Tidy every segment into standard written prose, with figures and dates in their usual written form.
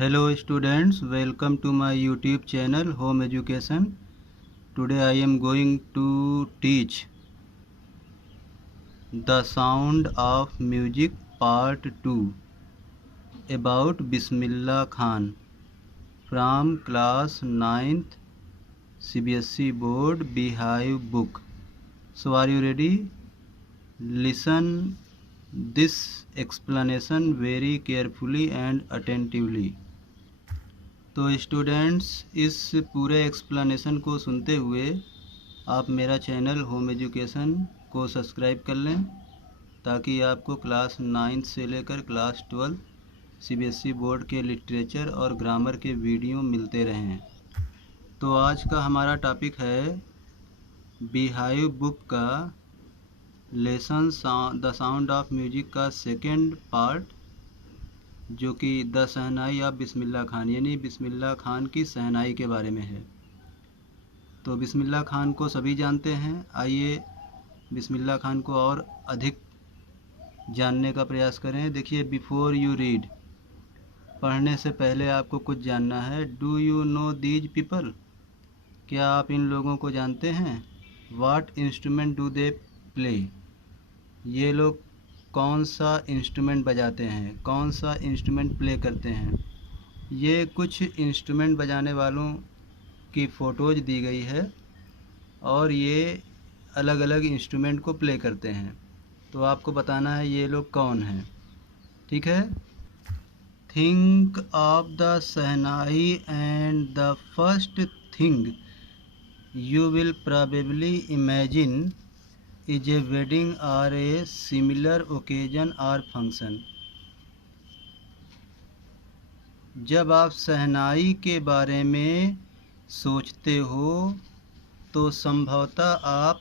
Hello students, welcome to my YouTube channel Home Education. Today I am going to teach The Sound of Music Part 2 about Bismillah Khan from class 9th CBSE board Beehive book. So are you ready? Listen this explanation very carefully and attentively. तो students, इस पूरे explanation को सुनते हुए आप मेरा channel home education को subscribe कर लें ताकि आपको क्लास 9 से लेकर क्लास 12 सीबीएसई बोर्ड के लिटरेचर और ग्रामर के वीडियो मिलते रहें। तो आज का हमारा टॉपिक है बीहाइव बुक का lesson the sound of music का सेकंड पार्ट, जो कि the shehnai of Bismillah Khan यानी बिस्मिल्लाह खान की शहनाई के बारे में है। तो बिस्मिल्लाह खान को सभी जानते हैं। आइए बिस्मिल्लाह खान को और अधिक जानने का प्रयास करें। देखिए, बिफोर यू रीड, पढ़ने से पहले आपको कुछ जानना है। Do you know these people, क्या आप इन लोगों को जानते हैं? What instrument do they play, ये लोग कौन सा इंस्ट्रूमेंट बजाते हैं, कौन सा इंस्ट्रूमेंट प्ले करते हैं। ये कुछ इंस्ट्रूमेंट बजाने वालों की फ़ोटोज़ दी गई है और ये अलग अलग इंस्ट्रूमेंट को प्ले करते हैं। तो आपको बताना है ये लोग कौन हैं। ठीक है। Think of the shehnai and the first thing you will probably imagine is a wedding or a similar occasion or function. जब आप शहनाई के बारे में सोचते हो तो संभवतः आप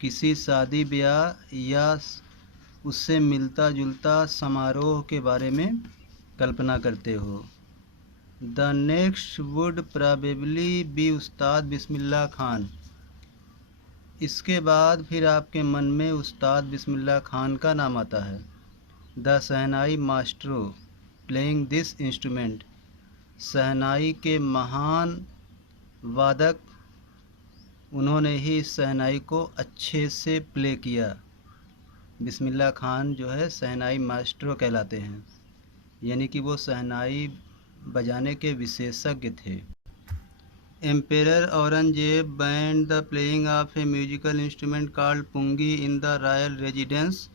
किसी शादी ब्याह या उससे मिलता जुलता समारोह के बारे में कल्पना करते हो। The next would probably be उस्ताद बिस्मिल्लाह खान। इसके बाद फिर आपके मन में उस्ताद बिस्मिल्लाह खान का नाम आता है। द शहनाई मास्टरो प्लेइंग दिस इंस्ट्रूमेंट, शहनाई के महान वादक, उन्होंने ही इस शहनाई को अच्छे से प्ले किया। बिस्मिल्लाह खान जो है शहनाई मास्टरो कहलाते हैं, यानी कि वो शहनाई बजाने के विशेषज्ञ थे। Emperor Aurangzeb banned the playing of a musical instrument called pungi in the royal residence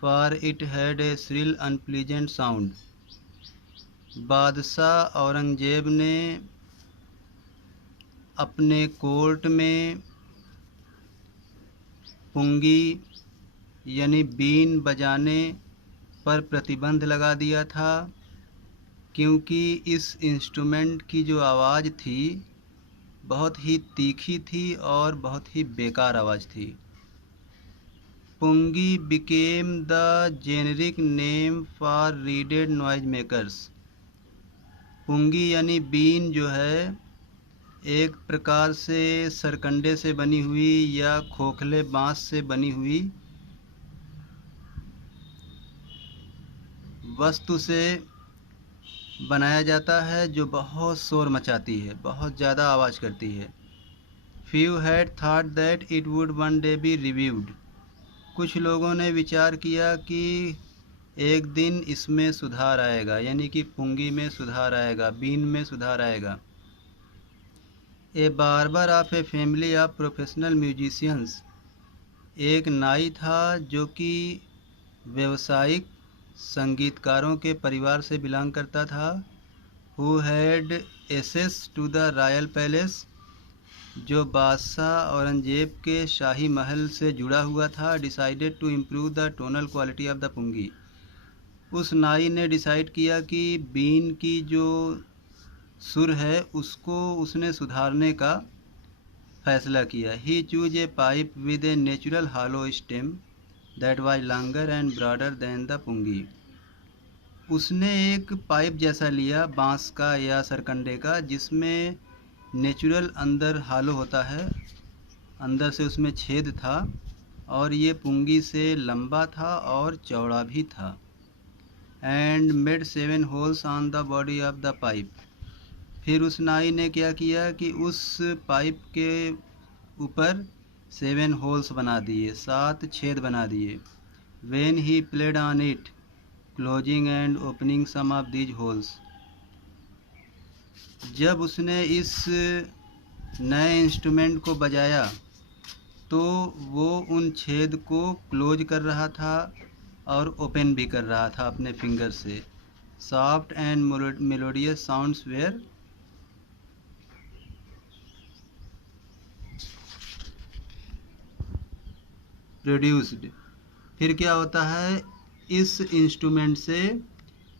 for it had a shrill unpleasant sound. बादशाह औरंगजेब ने अपने कोर्ट में पुंगी यानी बीन बजाने पर प्रतिबंध लगा दिया था, क्योंकि इस इंस्ट्रूमेंट की जो आवाज़ थी बहुत ही तीखी थी और बहुत ही बेकार आवाज़ थी। Pungi became the generic name for reeded noise makers. पुंगी यानी बीन जो है एक प्रकार से सरकंडे से बनी हुई या खोखले बांस से बनी हुई वस्तु से बनाया जाता है जो बहुत शोर मचाती है, बहुत ज़्यादा आवाज़ करती है। Few had thought that it would one day be reviewed. कुछ लोगों ने विचार किया कि एक दिन इसमें सुधार आएगा, यानी कि पुंगी में सुधार आएगा, बीन में सुधार आएगा। A barber of a family of professional musicians, एक नाई था जो कि व्यावसायिक संगीतकारों के परिवार से बिलोंग करता था। Who had access to the royal palace, जो बादशाह औरंगजेब के शाही महल से जुड़ा हुआ था। Decided to improve the tonal quality of the pungi, उस नाई ने डिसाइड किया कि बीन की जो सुर है उसको उसने सुधारने का फैसला किया। He chose a pipe with a natural hollow stem that was longer and broader than the pungi. उसने एक पाइप जैसा लिया बांस का या सरकंडे का, जिसमें नेचुरल अंदर हॉलो होता है, अंदर से उसमें छेद था और ये पुंगी से लंबा था और चौड़ा भी था। and made 7 holes on the body of the pipe। फिर उस नाई ने क्या किया कि उस पाइप के ऊपर 7 होल्स बना दिए, 7 छेद बना दिए। When he played on it, closing and opening some of these holes, जब उसने इस नए इंस्ट्रूमेंट को बजाया तो वो उन छेद को क्लोज कर रहा था और ओपन भी कर रहा था अपने फिंगर से। Soft and melodious sounds were produced. फिर क्या होता है, इस इंस्ट्रूमेंट से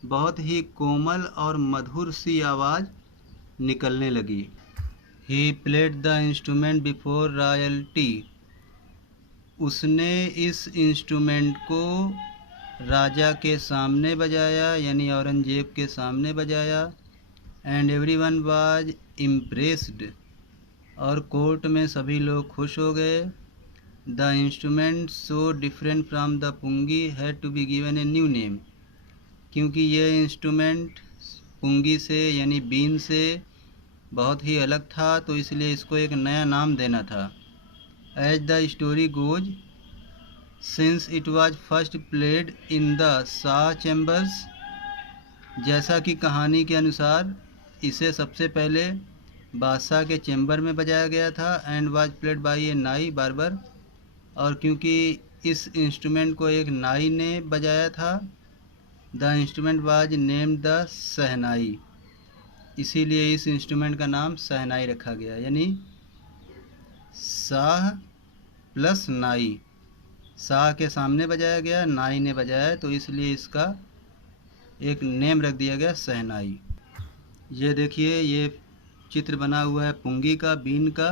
बहुत ही कोमल और मधुर सी आवाज़ निकलने लगी। He played the instrument before royalty, उसने इस इंस्ट्रूमेंट को राजा के सामने बजाया, यानी औरंगजेब के सामने बजाया। एंड एवरीवन वाज इम्प्रेस्ड, और कोर्ट में सभी लोग खुश हो गए। The instrument so different from the pungi had to be given a new name, क्योंकि यह इंस्ट्रूमेंट पुंगी से यानी बीन से बहुत ही अलग था, तो इसलिए इसको एक नया नाम देना था। As the story goes, since it was first played in the Shah chambers, जैसा कि कहानी के अनुसार इसे सबसे पहले बादशाह के चैम्बर में बजाया गया था। एंड वाज प्लेड बाई ए नाई बार्बर, और क्योंकि इस इंस्ट्रूमेंट को एक नाई ने बजाया था, the instrument was named the shehnai, इसीलिए इस इंस्ट्रूमेंट का नाम शहनाई रखा गया, यानी शाह प्लस नाई। शाह के सामने बजाया गया, नाई ने बजाया, तो इसलिए इसका एक नेम रख दिया गया शहनाई। ये देखिए, ये चित्र बना हुआ है पुंगी का, बीन का,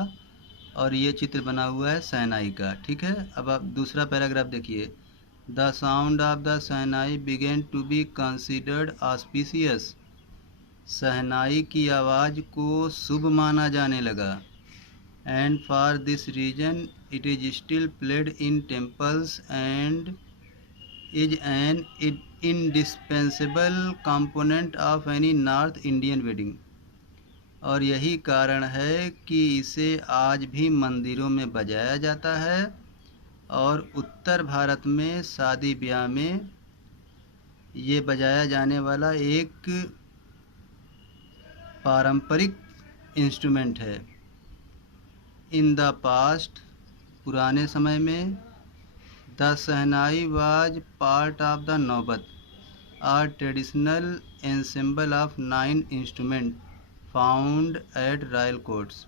और ये चित्र बना हुआ है शहनाई का। ठीक है, अब आप दूसरा पैराग्राफ देखिए। The sound of the shehnai began to be considered auspicious, शहनाई की आवाज़ को शुभ माना जाने लगा। And for this reason it is still played in temples and is an indispensable component of any north Indian wedding, और यही कारण है कि इसे आज भी मंदिरों में बजाया जाता है और उत्तर भारत में शादी ब्याह में ये बजाया जाने वाला एक पारंपरिक इंस्ट्रूमेंट है। इन द पास्ट, पुराने समय में, the shehnai was part of the naubat, or traditional ensemble of 9 instrument found at royal courts.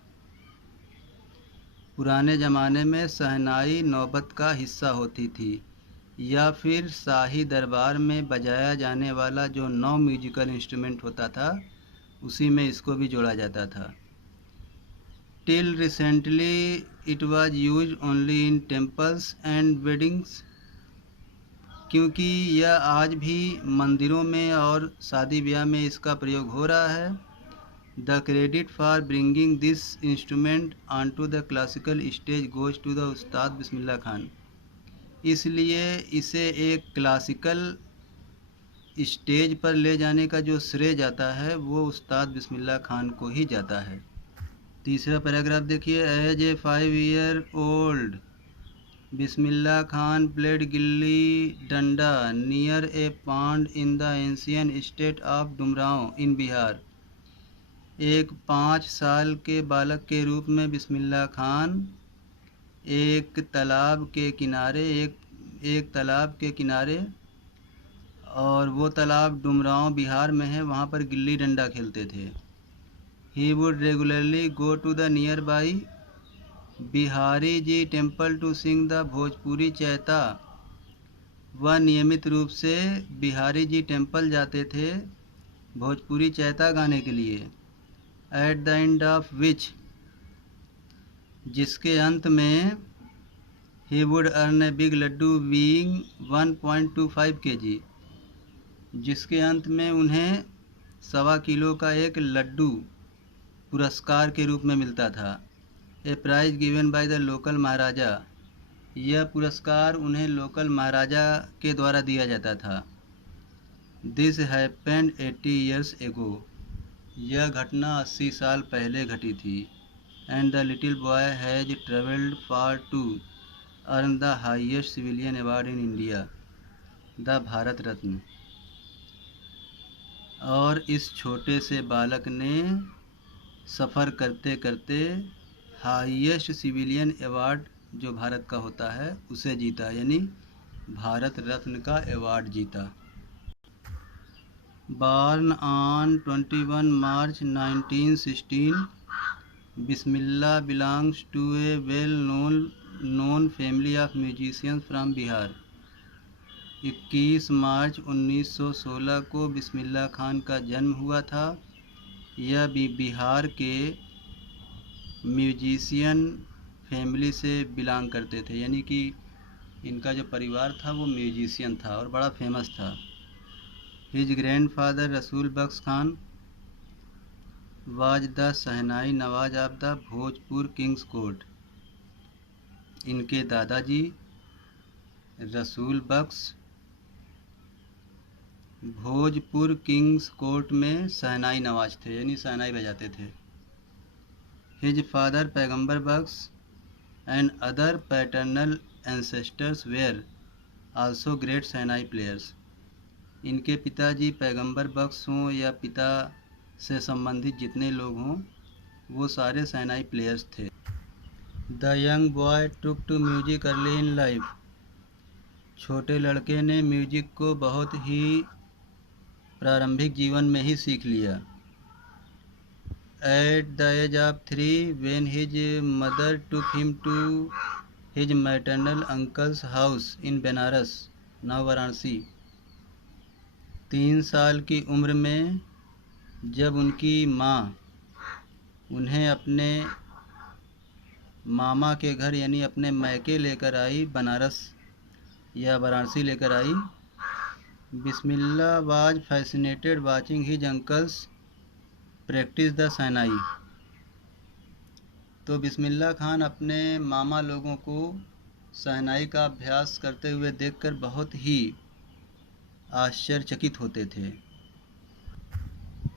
पुराने ज़माने में शहनाई नौबत का हिस्सा होती थी, या फिर शाही दरबार में बजाया जाने वाला जो 9 म्यूजिकल इंस्ट्रूमेंट होता था उसी में इसको भी जोड़ा जाता था। Till recently it was used only in temples and weddings, क्योंकि यह आज भी मंदिरों में और शादी ब्याह में इसका प्रयोग हो रहा है। The credit for bringing this instrument on to the classical stage goes to the Ustad Bismillah Khan, इसलिए इसे एक क्लासिकल स्टेज पर ले जाने का जो श्रेय जाता है वो उस्ताद बिस्मिल्लाह खान को ही जाता है। तीसरा पैराग्राफ देखिए। As a 5 year old Bismillah Khan played gilli danda near a pond in the ancient state of Dumraon in Bihar, एक 5 साल के बालक के रूप में बिस्मिल्लाह खान एक तालाब के किनारे, और वो तालाब डुमरांव बिहार में है, वहाँ पर गिल्ली डंडा खेलते थे। He would regularly go to the nearby Bihari ji temple to sing the Bhojpuri chaita, वह नियमित रूप से बिहारी जी टेम्पल जाते थे भोजपुरी चैता गाने के लिए। At the end of which, जिसके अंत में he would earn a big laddu being 1.25 kg, जिसके अंत में उन्हें 1.25 किलो का एक लड्डू पुरस्कार के रूप में मिलता था। A prize given by the local maharaja, यह पुरस्कार उन्हें लोकल महाराजा के द्वारा दिया जाता था। This happened 80 years ago. यह घटना 80 साल पहले घटी थी. And the little boy has travelled far to earn the highest civilian award in India, the Bharat Ratna. और इस छोटे से बालक ने सफ़र करते करते हाईएस्ट सिविलियन अवार्ड जो भारत का होता है उसे जीता, यानी भारत रत्न का अवार्ड जीता. Born on 21 March 1916, Bismillah belongs to a well-known family of musicians from Bihar. 21 मार्च 1916 को बिस्मिल्लाह खान का जन्म हुआ था. यह भी बिहार के म्यूजिशियन फैमिली से बिलोंग करते थे, यानी कि इनका जो परिवार था वो म्यूजिशियन था और बड़ा फेमस था. His grandfather Rasool Bakhsh Khan was the shehnai nawaz of the Bhojpur king's court. इनके दादाजी रसूल बख्श भोजपुर किंग्स कोर्ट में शहनाई नवाज थे, यानी शहनाई बजाते थे. His father Paigambar Bakhsh and other paternal ancestors were also great shehnai players. इनके पिताजी पैगंबर बख्श हों या पिता से संबंधित जितने लोग हों वो सारे शहनाई प्लेयर्स थे. The young boy took to music early in life. छोटे लड़के ने म्यूजिक को बहुत ही प्रारंभिक जीवन में ही सीख लिया. At the age of 3 when his mother took him to his maternal uncle's house in Benares, now Varanasi. 3 साल की उम्र में जब उनकी माँ उन्हें अपने मामा के घर यानी अपने मैके लेकर आई, बनारस या वाराणसी लेकर आई. Bismillah was fascinated watching his uncles practise the shehnai. तो बिस्मिल्लाह खान अपने मामा लोगों को शहनाई का अभ्यास करते हुए देखकर बहुत ही आश्चर्यचकित होते थे.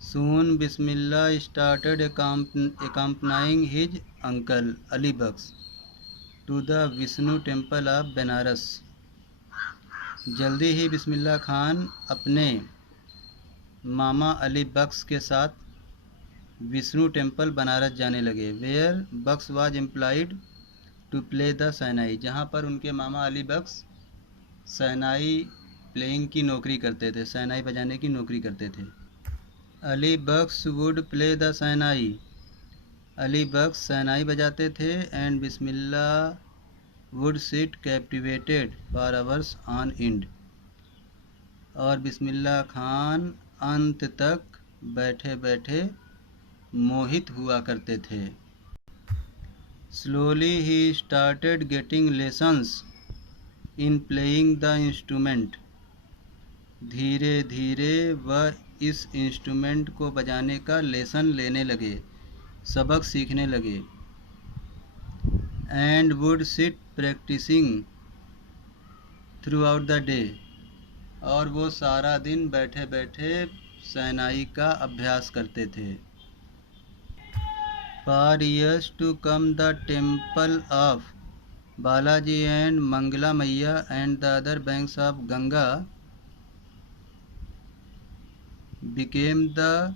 Soon Bismillah started accompanying his uncle Ali Baksh to the Vishnu temple of Benares. जल्दी ही बिस्मिल्लाह खान अपने मामा अली बख्श के साथ विष्णु टेम्पल बनारस जाने लगे. Where Bakhsh was employed to play the shehnai, जहाँ पर उनके मामा अली बख्श शहनाई प्लेइंग की नौकरी करते थे, शहनाई बजाने की नौकरी करते थे. अली बख्श वुड प्ले द शहनाई. अली बख्श शहनाई बजाते थे. And Bismillah would sit captivated for hours on and. और बिस्मिल्लाह खान अंत तक बैठे बैठे मोहित हुआ करते थे. Slowly he started getting lessons in playing the instrument. धीरे धीरे वह इस इंस्ट्रूमेंट को बजाने का लेसन लेने लगे, सबक सीखने लगे. And would sit practising throughout the day. और वो सारा दिन बैठे बैठे शहनाई का अभ्यास करते थे. For years to come the temple of Balaji and Mangala Maiya and the other banks of Ganga became the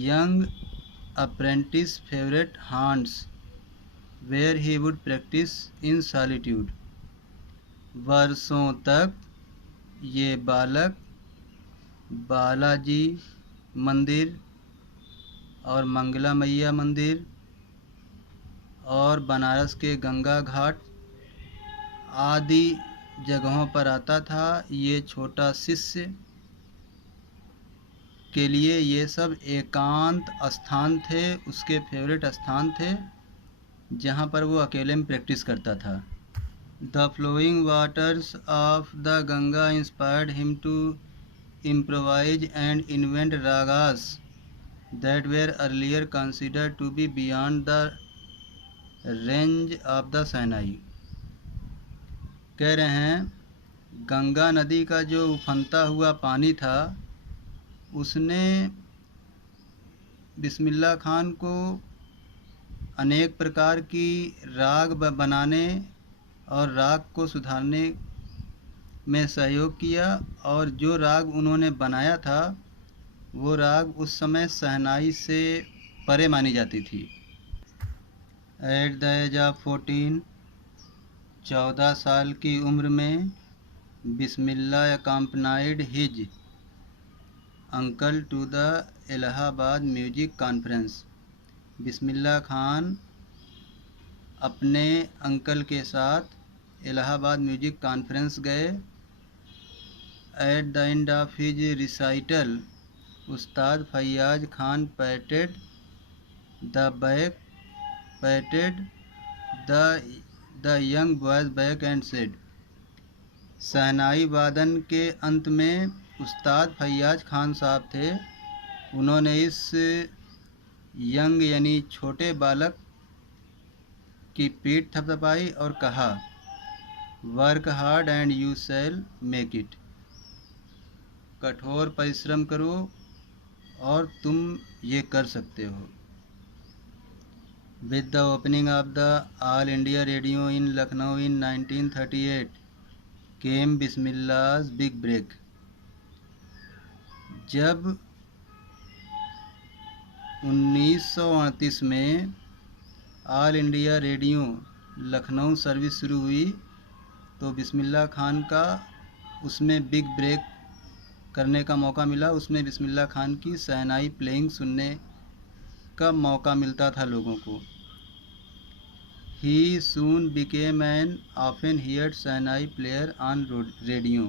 young apprentice's favorite haunts, where he would practice in solitude. वर्षों तक ये बालक बालाजी मंदिर और मंगला मैया मंदिर और बनारस के गंगा घाट आदि जगहों पर आता था. ये छोटा शिष्य के लिए ये सब एकांत स्थान थे, उसके फेवरेट स्थान थे जहाँ पर वो अकेले में प्रैक्टिस करता था. The flowing waters of the Ganga inspired him to improvise and invent ragas that were earlier considered to be beyond the range of the shehnai. कह रहे हैं गंगा नदी का जो उफनता हुआ पानी था उसने बिस्मिल्लाह खान को अनेक प्रकार की राग बनाने और राग को सुधारने में सहयोग किया, और जो राग उन्होंने बनाया था वो राग उस समय शहनाई से परे मानी जाती थी। एट द एज ऑफ 14 साल की उम्र में Bismillah accompanied his uncle to the Allahabad music conference. Bismillah Khan अपने अंकल के साथ इलाहाबाद म्यूजिक कॉन्फ्रेंस गए। At the end of his recital Ustad Fayaz Khan patted the young boy's back and said. शहनाई वादन के अंत में उस्ताद फैयाज खान साहब थे, उन्होंने इस यंग यानी छोटे बालक की पीठ थपथपाई और कहा, work hard and you shall make it. कठोर परिश्रम करो और तुम ये कर सकते हो। With the opening of the All India Radio in Lucknow in 1938 came Bismillah's big break. जब 1938 में All India Radio Lucknow service शुरू हुई तो बिस्मिल्लाह खान का उसमें बिग ब्रेक करने का मौका मिला। उसमें बिस्मिल्लाह खान की शहनाई प्लेइंग सुनने का मौका मिलता था लोगों को। He soon became an often heard shehnai player on radio.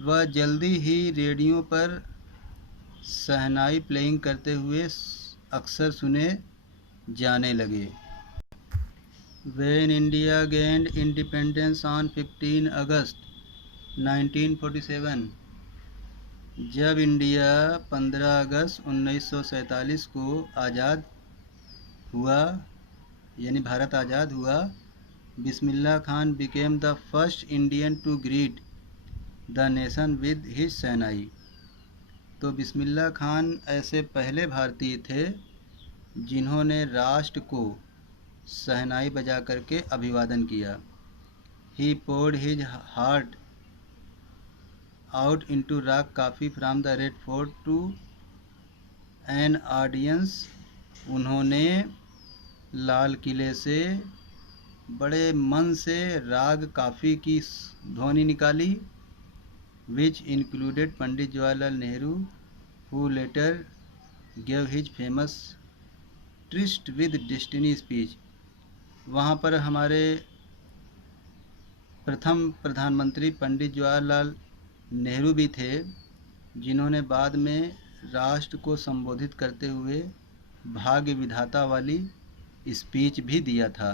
वह जल्दी ही रेडियो पर शहनाई प्लेइंग करते हुए अक्सर सुने जाने लगे। When India gained independence on 15 अगस्त 1947, जब इंडिया 15 अगस्त 1947 को आज़ाद हुआ यानी भारत आज़ाद हुआ, Bismillah Khan became the first Indian to greet the nation with his shehnai. तो बिस्मिल्लाह खान ऐसे पहले भारतीय थे जिन्होंने राष्ट्र को शहनाई बजा करके अभिवादन किया। He poured his heart out into Raag Kafi from the red fort to an audience. उन्होंने लाल किले से बड़े मन से राग काफ़ी की ध्वनि निकाली, which included Pandit Jawaharlal Nehru who letter gave his famous tourist with destiny speech. वहाँ पर हमारे प्रथम प्रधानमंत्री पंडित जवाहरलाल नेहरू भी थे, जिन्होंने बाद में राष्ट्र को संबोधित करते हुए भाग्य विधाता वाली स्पीच भी दिया था।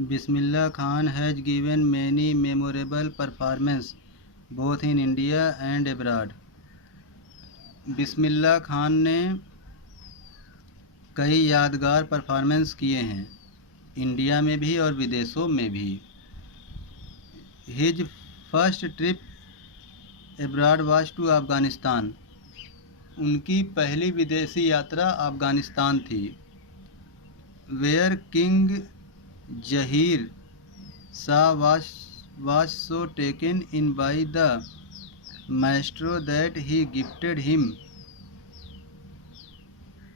Bismillah Khan has given many memorable performances both in India and abroad. Bismillah Khan ने कई यादगार परफॉर्मेंस किए हैं, इंडिया में भी और विदेशों में भी। His first trip abroad was to Afghanistan. उनकी पहली विदेशी यात्रा अफ़गानिस्तान थी। Where king Zahir Shah was so taken in by the maestro that he gifted him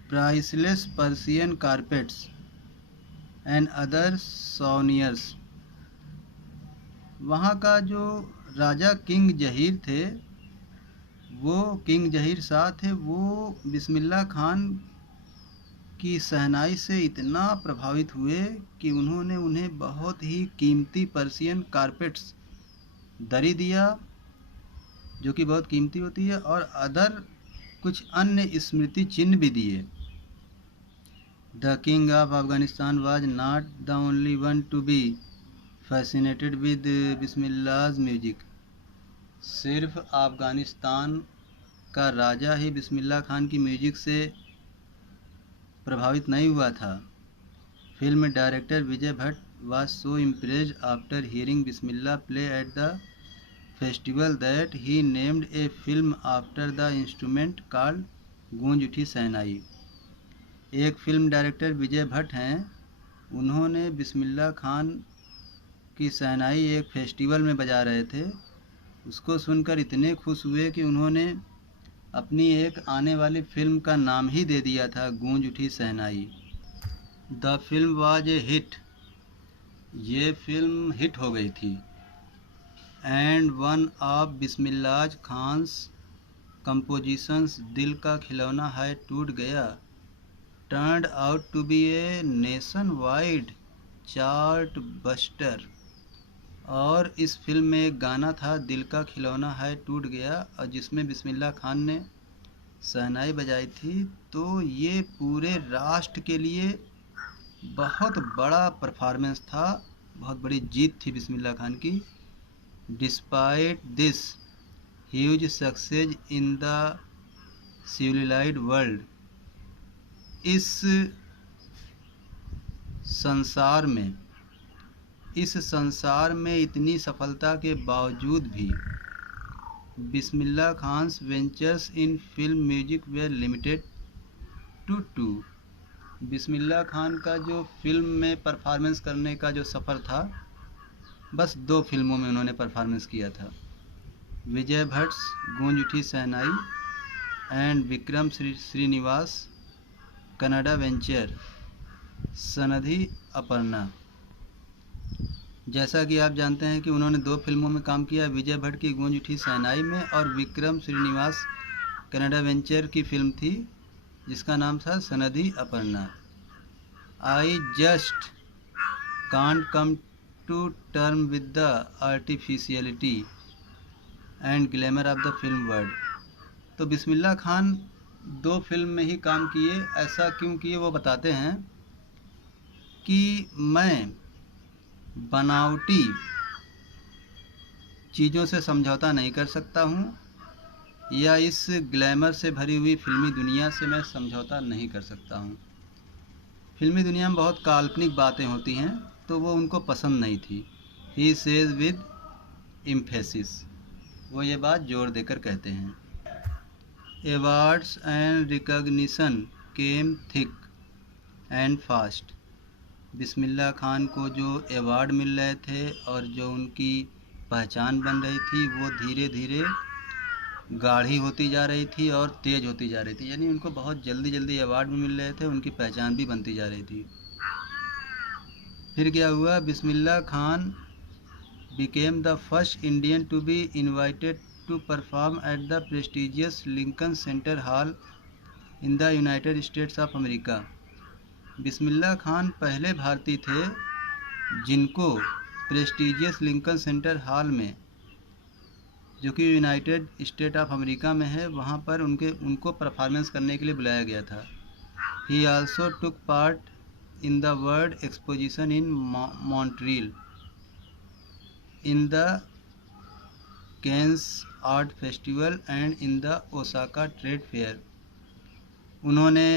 priceless Persian carpets and other souvenirs। वहाँ का जो राजा किंग जहीर थे, वो किंग जहीर शाह थे, वो बिस्मिल्लाह खान की शहनाई से इतना प्रभावित हुए कि उन्होंने उन्हें बहुत ही कीमती पर्शियन कारपेट्स दरी दिया, जो कि बहुत कीमती होती है, और अदर कुछ अन्य स्मृति चिन्ह भी दिए। The king of Afghanistan was not the only one to be fascinated with Bismillah's music. सिर्फ अफगानिस्तान का राजा ही बिस्मिल्लाह खान की म्यूजिक से प्रभावित नहीं हुआ था। Film director Vijay Bhatt was so impressed after hearing Bismillah play at the festival that he named a film after the instrument called गूंज उठी शहनाई। एक फिल्म डायरेक्टर विजय भट्ट हैं, उन्होंने बिस्मिल्लाह खान की शहनाई एक फेस्टिवल में बजा रहे थे। उसको सुनकर इतने खुश हुए कि उन्होंने अपनी एक आने वाली फिल्म का नाम ही दे दिया था Goonj Uthi Shehnai. The film was a hit, ये फिल्म हिट हो गई थी। And one of Bismillah Khan's compositions Dil Ka Khilona Hai Toot Gaya turned out to be a nation wide chart buster. और इस फिल्म में एक गाना था दिल का खिलौना है टूट गया, और जिसमें बिस्मिल्लाह खान ने शहनाई बजाई थी। तो ये पूरे राष्ट्र के लिए बहुत बड़ा परफॉर्मेंस था, बहुत बड़ी जीत थी बिस्मिल्लाह खान की। Despite this huge success in the civilized world, इस संसार में इतनी सफलता के बावजूद भी Bismillah Khan's ventures in film music were limited to two. Bismillah Khan का जो फिल्म में परफॉर्मेंस करने का जो सफ़र था, बस 2 फिल्मों में उन्होंने परफॉर्मेंस किया था, विजय भट्ट गूंज उठी शहनाई एंड विक्रम श्रीनिवास कनाडा वेंचर सनधी अपर्णा। जैसा कि आप जानते हैं कि उन्होंने 2 फिल्मों में काम किया, विजय भट्ट की गूंज उठी शहनाई में, और विक्रम श्रीनिवास कनाडा वेंचर की फिल्म थी जिसका नाम था Sanadhi Aparna. I just can't come to term with the artificiality and glamour of the film world. तो बिस्मिल्लाह खान 2 फिल्म में ही काम किए। ऐसा क्यों किए वो बताते हैं कि मैं बनावटी चीज़ों से समझौता नहीं कर सकता हूँ, या इस ग्लैमर से भरी हुई फिल्मी दुनिया से मैं समझौता नहीं कर सकता हूँ। फिल्मी दुनिया में बहुत काल्पनिक बातें होती हैं, तो वो उनको पसंद नहीं थी। ही सेज विद एम्फेसिस, वो ये बात जोर देकर कहते हैं। Awards and recognition came thick and fast. Bismillah Khan को जो अवार्ड मिल रहे थे और जो उनकी पहचान बन रही थी, वो धीरे धीरे गाढ़ी होती जा रही थी और तेज़ होती जा रही थी। यानी उनको बहुत जल्दी जल्दी अवार्ड भी मिल रहे थे, उनकी पहचान भी बनती जा रही थी। फिर क्या हुआ, Bismillah Khan became the first Indian to be invited to perform at the prestigious Lincoln Center Hall in the United States of America। Bismillah Khan पहले भारतीय थे जिनको प्रेस्टिजियस लिंकन सेंटर हॉल में, जो कि यूनाइटेड स्टेट ऑफ अमेरिका में है, वहाँ पर उनको परफॉर्मेंस करने के लिए बुलाया गया था। He also took part in the world exposition in Montreal, in the Cannes art festival and in the Osaka trade fair. उन्होंने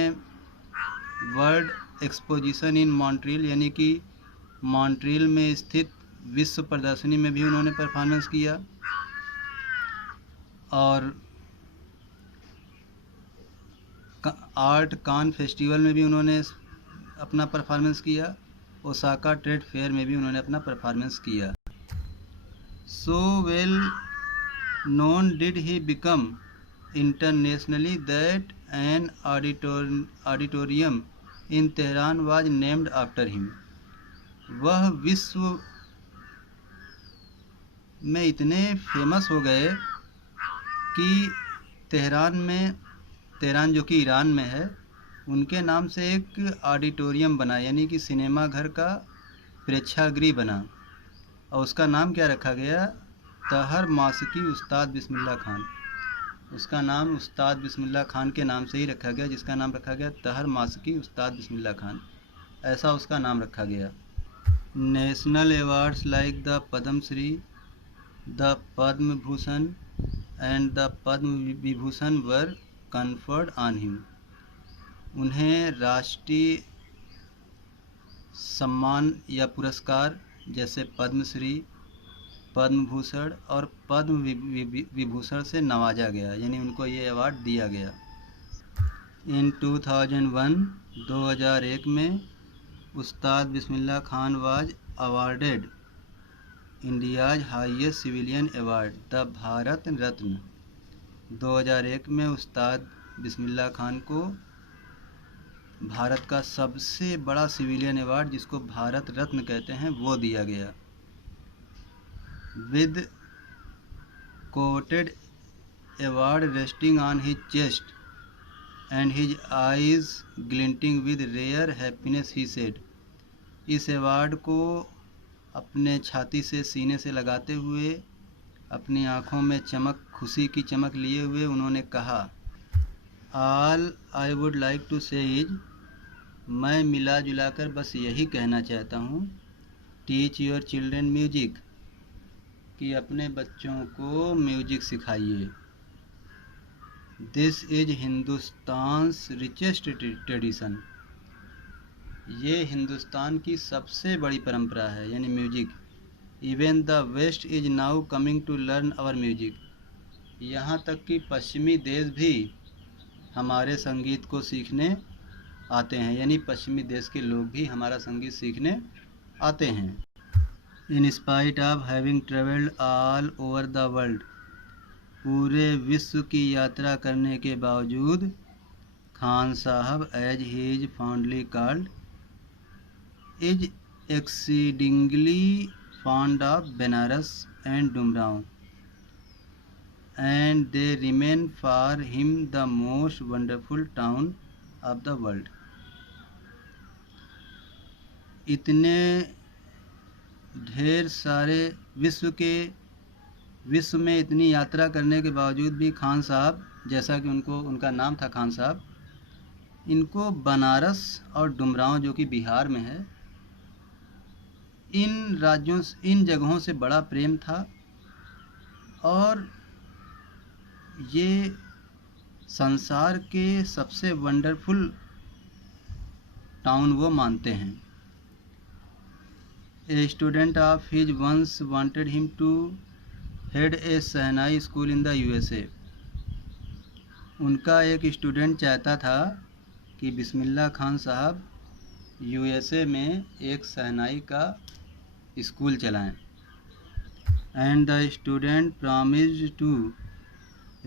वर्ल्ड एक्सपोजिशन इन मॉन्ट्रियल यानी कि मॉन्ट्रियल में स्थित विश्व प्रदर्शनी में भी उन्होंने परफॉर्मेंस किया, और आर्ट कान फेस्टिवल में भी उन्होंने अपना परफॉर्मेंस किया, ओसाका ट्रेड फेयर में भी उन्होंने अपना परफॉर्मेंस किया। So well known did he become internationally that an auditorium in Tehran was named after him. वह विश्व में इतने फेमस हो गए कि तेहरान जो कि ईरान में है, उनके नाम से एक ऑडिटोरियम बना, यानी कि सिनेमा घर का प्रेक्षागृह बना, और उसका नाम क्या रखा गया, तहर मासिकी उस्ताद बिस्मिल्लाह खान। उसका नाम उस्ताद बिस्मिल्लाह खान के नाम से ही रखा गया, जिसका नाम रखा गया तहर मासिकी उस्ताद बिस्मिल्लाह खान, ऐसा उसका नाम रखा गया। National awards like the Padma Shri, the Padma Bhushan and the Padma Vibhushan were conferred on him. उन्हें राष्ट्रीय सम्मान या पुरस्कार जैसे पद्मश्री, पद्म भूषण और पद्म विभूषण से नवाजा गया, यानी उनको ये अवार्ड दिया गया। इन 2001 में Ustad Bismillah Khan was awarded India's highest civilian award the Bharat Ratna. 2001 में उस्ताद बिस्मिल्लाह खान को भारत का सबसे बड़ा सिविलियन अवार्ड, जिसको भारत रत्न कहते हैं, वो दिया गया। With coveted award resting on his chest and his eyes glinting with rare happiness he said. इस अवार्ड को अपने छाती से सीने से लगाते हुए, अपनी आँखों में चमक, खुशी की चमक लिए हुए उन्होंने कहा, all I would like to say is, मैं मिला जुलाकर बस यही कहना चाहता हूँ, टीच योर चिल्ड्रन म्यूजिक, कि अपने बच्चों को म्यूजिक सिखाइए। This is Hindustan's richest tradition, ये हिंदुस्तान की सबसे बड़ी परंपरा है, यानी music. Even the west is now coming to learn our music, यहाँ तक कि पश्चिमी देश भी हमारे संगीत को सीखने आते हैं, यानी पश्चिमी देश के लोग भी हमारा संगीत सीखने आते हैं। In spite of having travelled all over the world, पूरे विश्व की यात्रा करने के बावजूद Khan sahab, as he is fondly called, is exceedingly fond of Banaras and Dumraon, and they remain for him the most wonderful town of the world. इतने ढेर सारे विश्व में इतनी यात्रा करने के बावजूद भी खान साहब, जैसा कि उनका नाम था खान साहब, इनको बनारस और डुमरांव, जो कि बिहार में है, इन जगहों से बड़ा प्रेम था, और ये संसार के सबसे वंडरफुल टाउन वो मानते हैं। A student of his once wanted him to head a shehnai school in the USA। उनका एक स्टूडेंट चाहता था कि बिस्मिल्लाह खान साहब USA में एक शहनाई का स्कूल चलाएं। And the student promised to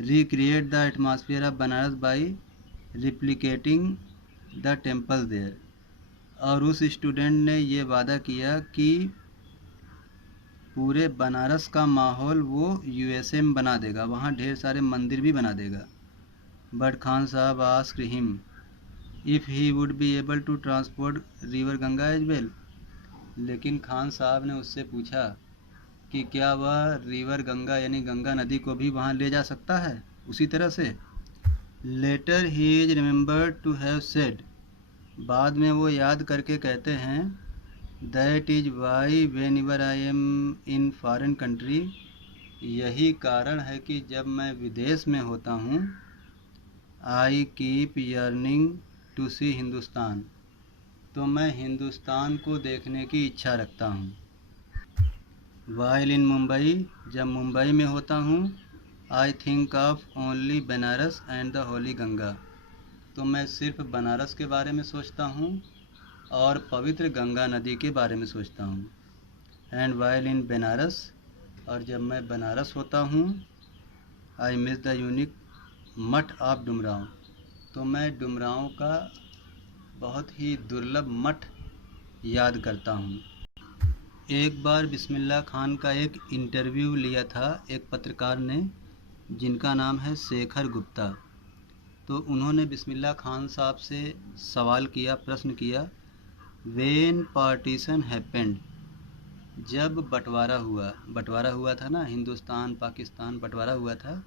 recreate the atmosphere of Banaras by replicating the temple there. और उस स्टूडेंट ने ये वादा किया कि पूरे बनारस का माहौल वो USA में बना देगा, वहाँ ढेर सारे मंदिर भी बना देगा। But Khan sahab asked him if he would be able to transport river Ganga as well. लेकिन खान साहब ने उससे पूछा कि क्या वह रिवर गंगा, यानी गंगा नदी को भी वहाँ ले जा सकता है उसी तरह से। Later he is remembered to have said, बाद में वो याद करके कहते हैं, that is why whenever I am in foreign country, यही कारण है कि जब मैं विदेश में होता हूँ, आई कीप यर्निंग टू सी हिंदुस्तान, तो मैं हिंदुस्तान को देखने की इच्छा रखता हूँ। वाइल इन मुंबई, जब मुंबई में होता हूँ, I think of only Banaras and the Holi Ganga, तो मैं सिर्फ बनारस के बारे में सोचता हूँ और पवित्र गंगा नदी के बारे में सोचता हूँ। एंड वाइल इन बनारस, और जब मैं बनारस होता हूँ, आई मिस द यूनिक मठ ऑफ डुमरांव, तो मैं डुमरांव का बहुत ही दुर्लभ मठ याद करता हूँ। एक बार बिस्मिल्लाह खान का एक इंटरव्यू लिया था एक पत्रकार ने, जिनका नाम है शेखर गुप्ता। तो उन्होंने बिस्मिल्लाह खान साहब से सवाल किया, प्रश्न किया, व्हेन पार्टीशन हैपेंड, जब बंटवारा हुआ था ना, हिंदुस्तान पाकिस्तान बंटवारा हुआ था,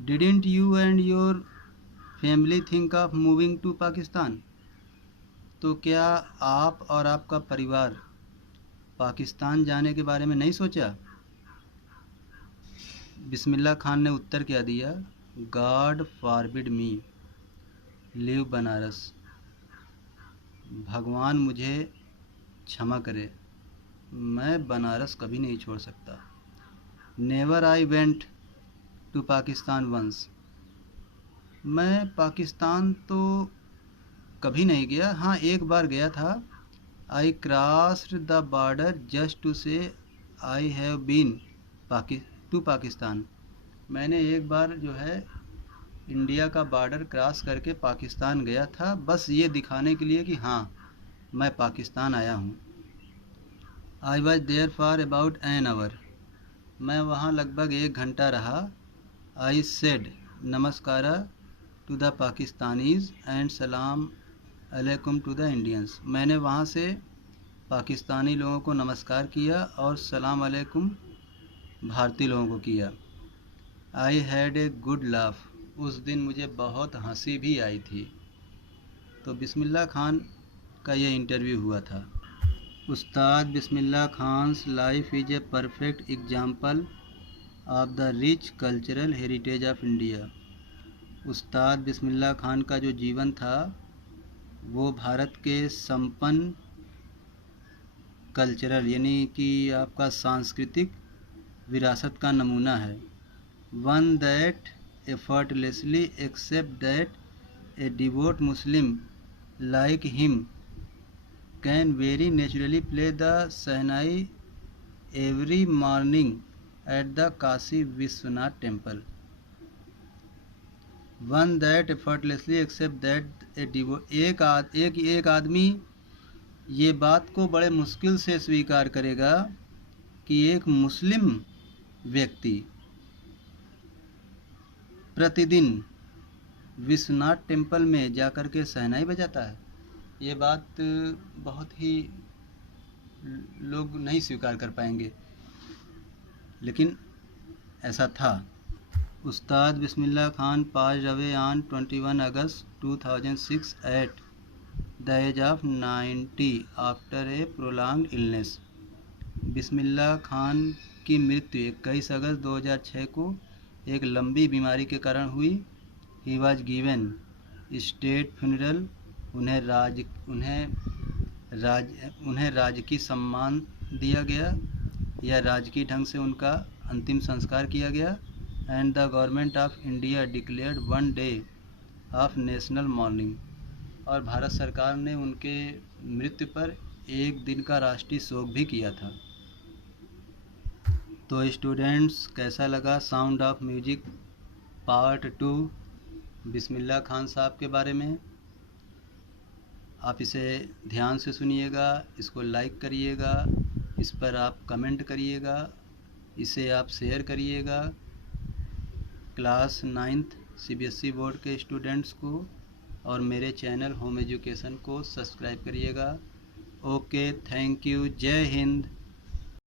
didn't you and your family think of moving to Pakistan, तो क्या आप और आपका परिवार पाकिस्तान जाने के बारे में नहीं सोचा? बिस्मिल्लाह खान ने उत्तर क्या दिया, गॉड फॉरबिड मी लीव बनारस, भगवान मुझे क्षमा करे, मैं बनारस कभी नहीं छोड़ सकता। Never I went to Pakistan once. मैं पाकिस्तान तो कभी नहीं गया, हाँ एक बार गया था। I crossed the border just to say I have been to Pakistan. मैंने एक बार जो है इंडिया का बॉर्डर क्रॉस करके पाकिस्तान गया था, बस ये दिखाने के लिए कि हाँ मैं पाकिस्तान आया हूँ। I was there for about an hour. मैं वहाँ लगभग 1 घंटा रहा। I said namaskara to the Pakistanis and salaam alaikum to the Indians. मैंने वहाँ से पाकिस्तानी लोगों को नमस्कार किया और सलाम अलैकुम भारतीय लोगों को किया। I had a good laugh. उस दिन मुझे बहुत हंसी भी आई थी। तो बिस्मिल्लाह खान का ये इंटरव्यू हुआ था। Ustad Bismillah Khan's life is a perfect example of the rich cultural heritage of India. Ustad Bismillah Khan का जो जीवन था वो भारत के संपन्न कल्चरल यानी कि आपका सांस्कृतिक विरासत का नमूना है। One that effortlessly accept that a devout Muslim like him can very naturally play the Sahnai every morning at the Kashi Vishwanath temple. One that effortlessly accept that a devout एक आदमी ये बात को बड़े मुश्किल से स्वीकार करेगा कि एक मुस्लिम व्यक्ति प्रतिदिन विश्वनाथ टेम्पल में जाकर के शहनाई बजाता है। ये बात बहुत ही लोग नहीं स्वीकार कर पाएंगे, लेकिन ऐसा था। Ustad Bismillah Khan passed away on 21 August 2006 at the age of 90 after a prolonged illness. Bismillah Khan की मृत्यु 21 अगस्त 2006 को एक लंबी बीमारी के कारण हुई। He was given state funeral. उन्हें राजकीय सम्मान दिया गया या राजकीय ढंग से उनका अंतिम संस्कार किया गया। And the government of India declared 1 day of national morning. और भारत सरकार ने उनके मृत्यु पर 1 दिन का राष्ट्रीय शोक भी किया था। तो स्टूडेंट्स, कैसा लगा sound of music part 2 Bismillah Khan साहब के बारे में? आप इसे ध्यान से सुनिएगा, इसको लाइक करिएगा, इस पर आप कमेंट करिएगा, इसे आप शेयर करिएगा क्लास 9th CBSE बोर्ड के स्टूडेंट्स को, और मेरे चैनल होम एजुकेशन को सब्सक्राइब करिएगा। ओके, थैंक यू, जय हिंद।